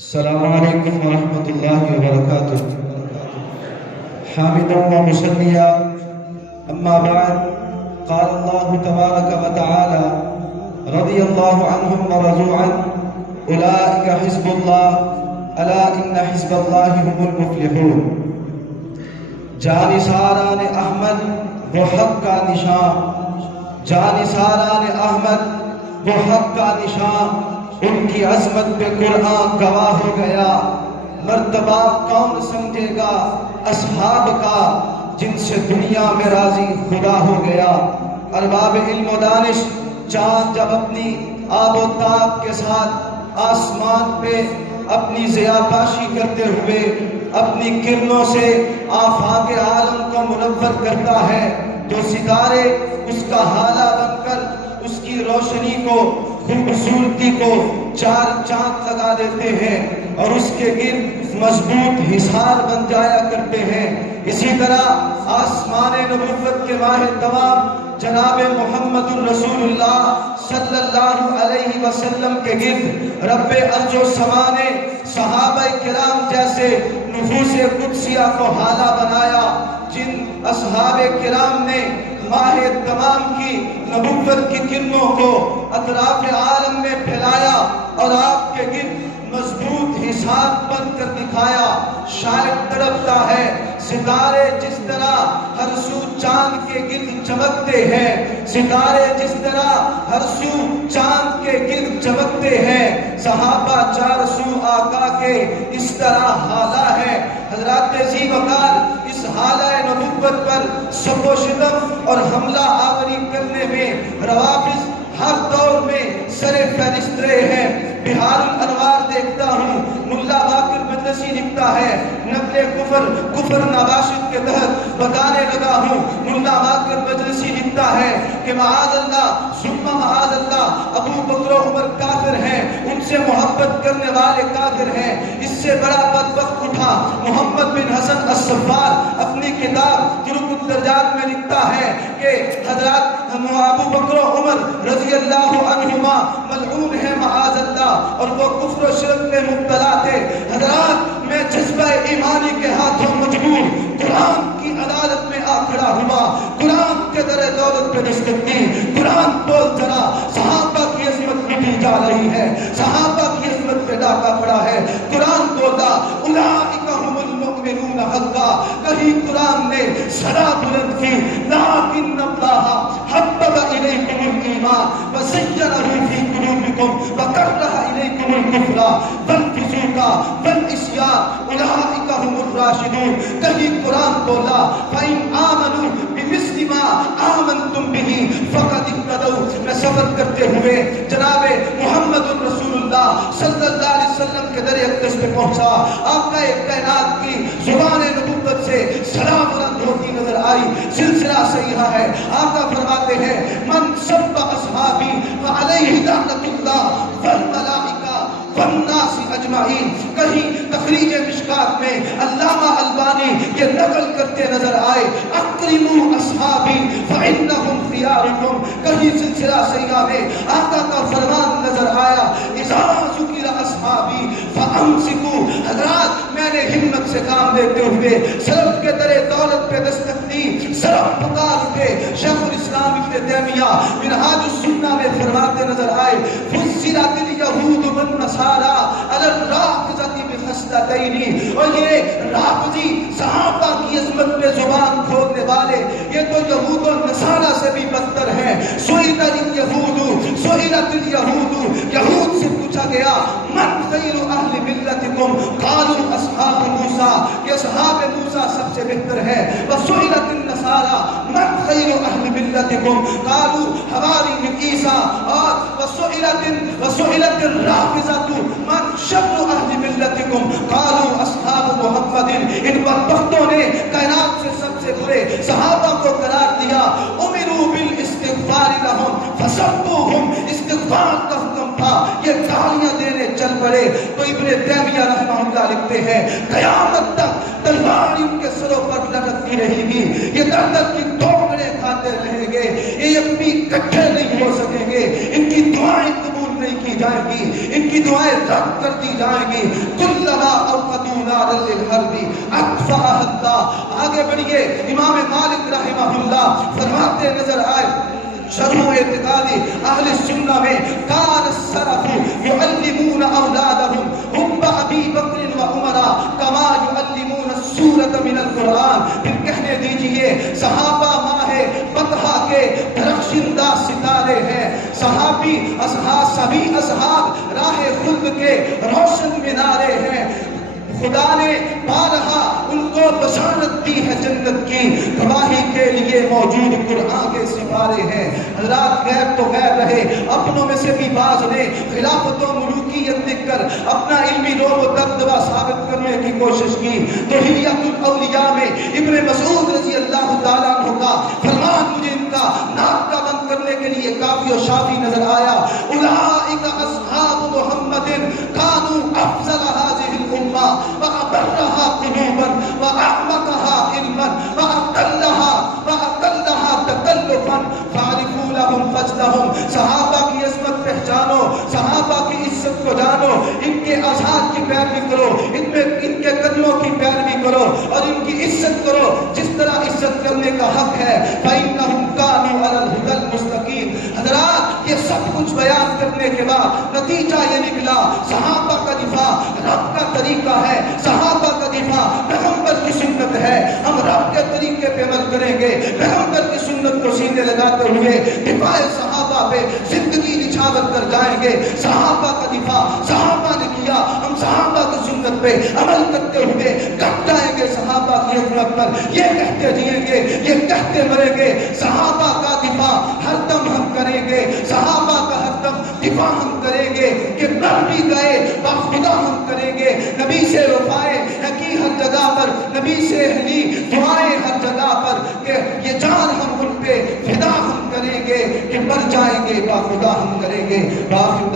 السلام علیکم ورحمۃ اللہ وبرکاتہ۔ حامدا ومصلیا اما بعد، قال اللہ تبارک وتعالی رضی اللہ عنہم ورضوا عنہ اولئک حزب اللہ الا ان حزب اللہ هم المفلحون۔ جانثاران احمد وہ حق کا نشان، جانثاران احمد وہ حق کا نشان، ان کی عظمت پہ قرآن گواہ ہو گیا۔ مرتبہ کون سمجھے گا اصحاب کا، جن سے دنیا میں راضی خدا ہو گیا۔ ارباب علم و دانش، چاند جب اپنی آب و تاب کے ساتھ آسمان پہ اپنی ضیاباشی کرتے ہوئے اپنی کرنوں سے آفاق عالم کو منور کرتا ہے، تو ستارے اس کا حالہ بن کر اس کی روشنی کو، خوبصورتی کو چار چاند لگا دیتے ہیں اور اس کے گرد مضبوط حصار بن جایا کرتے ہیں۔ اسی طرح آسمان نبوت کے ماہ تمام جناب محمد الرسول اللہ صلی اللہ علیہ وسلم کے گرد رب ارض و سما نے صحابہ کرام جیسے نفوس قدسیہ کو حالہ بنایا، جن اصحاب کرام نے ماہ تمام کی نبوت کی کرنوں کو اطراف عالم میں پھیلایا اور آپ کے گرد مضبوط حصار بن کر دکھایا۔ شاعر تڑپتا ہے، ستارے جس طرح ہر سو چاند کے گرد چمکتے ہیں، ستارے جس طرح ہر سو چاند کے گرد چمکتے ہیں، صحابہ چار سو آقا کے اس طرح حالہ ہے۔ حضرات ذی وقار اس حالہ نبوت پر سب و شتم اور حملہ آوری کرنے میں روافض ہر دور میں سر فہرست رہے ہیں۔ بہار الانوار دیکھتا ہوں، ملا باقر مجلسی لکھتا ہے، نقل کفر نباشد کے تحت بتانے لگا ہوں۔ ملا باقر مجلسی لکھتا ہے کہ معاذ اللہ ثم معاذ اللہ ابو بکر و عمر کافر ہیں، ان سے محبت کرنے والے کافر ہیں۔ اس سے بڑا بدبخت اٹھا محمد بن حسن الصفار اپنی کتاب ترک الدرجات میں لکھتا ہے کہ حضرات ابو بکر و عمر رضی اللہ عنہما ملعون ہے معاذ اللہ، اور وہ کفر و شرک میں مبتلا تھے۔ حضرات میں جذبہ ایمانی کے ہاتھوں مجبور قرآن کی عدالت میں آ کھڑا ہوا، قرآن کے در دولت پہ دستک دی۔ قرآن بول ذرا، صحابہ کی عظمت لوٹی جا رہی ہے، صحابہ کی عظمت پہ ڈاکہ پڑا ہے۔ قرآن بولا اولئک ھم المؤمنون حقا، کہیں قرآن نے صدا بلند کی، لیکن اللہ حبب الیکم الایمان وزینہ فی قلوبکم وکرہ الیکم الکفر والفسوق والعصیان اولئک ھم الراشدون۔ کہیں قرآن بولا فإن آمنوا بمثل ما آمنتم به فقد اهتدوا۔ میں سفر کرتے ہوئے جناب محمد الرسول اللہ صلی اللہ علیہ وسلم کے در اقدس پہ پہنچا، آقا کائنات کی زبان نبوت سے سلام بلند ہوتی نظر آئی۔ سلسلہ صحیحہ ہے، آقا فرماتے ہیں من سب اصحابی فعلیہ لعنت اللہ والملائکہ والناس اجمعین۔ کہیں تخریج مشکات میں علامہ البانی یہ نقل کرتے نظر آئے اکرموا اصحابی فانہم خیارکم۔ کہیں سلسلہ صحیحہ میں آقا کا فرمان نظر آیا اذا ذکر اصحابی فامسکوا۔ حضرات میں نے ہمت سے کام لیتے ہوئے سلف کے در دولت پہ دستک دی، سلف پکار کے شیخ الاسلام ابن تیمیہ منہاج السنہ میں فرماتے نظر آئے فضلت الیہود والنصارى علی الرافضۃ بخصلتین۔ اور یہ رافضی صحابہ کی عظمت پہ زبان کھولنے والے یہ تو یہود و نصارہ سے بھی بدتر ہیں۔ سئلت الیہود، یہود سے پوچھا گیا من خیر اہل ملتکم قالوا اصحاب موسیٰ، کہ اصحاب موسیٰ سب سے بہتر ہے۔ وسئلت النصارى من خیر اہل ملتکم قالوا حواری عیسیٰ، اور وسئلت الرافضۃ من شر اہل ملتکم قالوا اصحاب محمد۔ ان بدبختوں نے کائنات سے سب سے برے صحابہ کو قرار دیا۔ امروا بالاستغفار لهم فسبوهم، استغفار کا حکم تھا، یہ گالیاں دینے چل پڑے۔ تو ابن تیمیہ رحمہ اللہ لکھتے ہیں قیامت تک تلوار ان کے سروں پر لٹکتی رہے گی، یہ در در کی ٹھوکریں کھاتے رہیں گے، یہ اپنی اکٹھے نہیں ہو سکیں گے، ان کی دعائیں قبول نہیں کی جائیں گی، ان کی دعائیں رد کر دی جائیں گی. کلما اوقدوا نارا للحرب اطفأها اللہ. آگے بڑھیے. امام مالک رحمہ اللہ فرماتے نظر آئے شرح اعتقاد اہل سنہ میں کان السلف يعلمون اولادهم حب ابی بکر و عمر کما يعلمون السورة من القرآن. پھر کہنے دیجئے صحابہ ماہ بطحہ کے درخشندہ ستارے ہیں. صحابی اصحاب سبھی اصحاب راہ خلد کے روشن مینارے ہیں. خدا نے بارہا ان کو بشارت دی ہے جنت کی. گواہی کے لیے موجود قرآن کے سپارے ہیں. حضرات غیب تو غیب رہے، اپنوں میں سے بھی بعض نے خلافت و ملوکیت لکھ کر اپنا علمی روب و دبدبہ ثابت کرنے کی کوشش کی. تو حلیۃ الاولیاء میں ابن مسعود رضی اللہ تعالیٰ عنہ کا فرمان مجھے ان کا ناک کا بند کرنے کے لیے کافی و شافی نظر آیا. اولئک اصحاب محمد کانوا افضل هذه الامہ وأبرها قلوبا وأعمقها علما وأقلها تكلفا فاعرفوا لهم فضلهم. صحابہ کی عظمت پہچانو، صحابہ کی عزت کو جانو، ان کے آثار کی پیروی کرو، ان کے قدموں کی پیروی کرو اور ان کی عزت کرو جس طرح عزت کرنے کا حق ہے. فإنهم كانوا على الهدى المستقيم. حضرات یہ سب کچھ بیان کرنے کے بعد نتیجہ یہ نکلا صحابہ کا دفاع رب کا طریقہ ہے، صحابہ کا دفاع پیغمبر کی سنت ہے. ہم رب کے طریقے پہ عمل کریں گے، پیغمبر کی سنت کو سینے لگاتے ہوئے دفاع صحابہ پہ زندگی نچھاور کر جائیں گے. صحابہ کا دفاع صحابہ نے کیا، ہم صحابہ کی سنت پہ عمل کرتے ہوئے کٹ جائیں گے. صحابہ کی عظمت پر یہ کہتے جئیں گے، یہ کہتے مریں گے صحابہ کا دفاع ہر دم ہم کریں گے، صحابہ کا ہر دم دفاع ہم کریں گے کہ مر بھی گئے باخدا ہم کریں گے. نبی سے وفائے کی ہر جگہ پر، نبی سے لی دعائیں ہر جگہ پر کہ یہ جان ہم ان پہ فدا ہم کریں گے کہ مر جائیں گے باخدا ہم کریں گے. باقی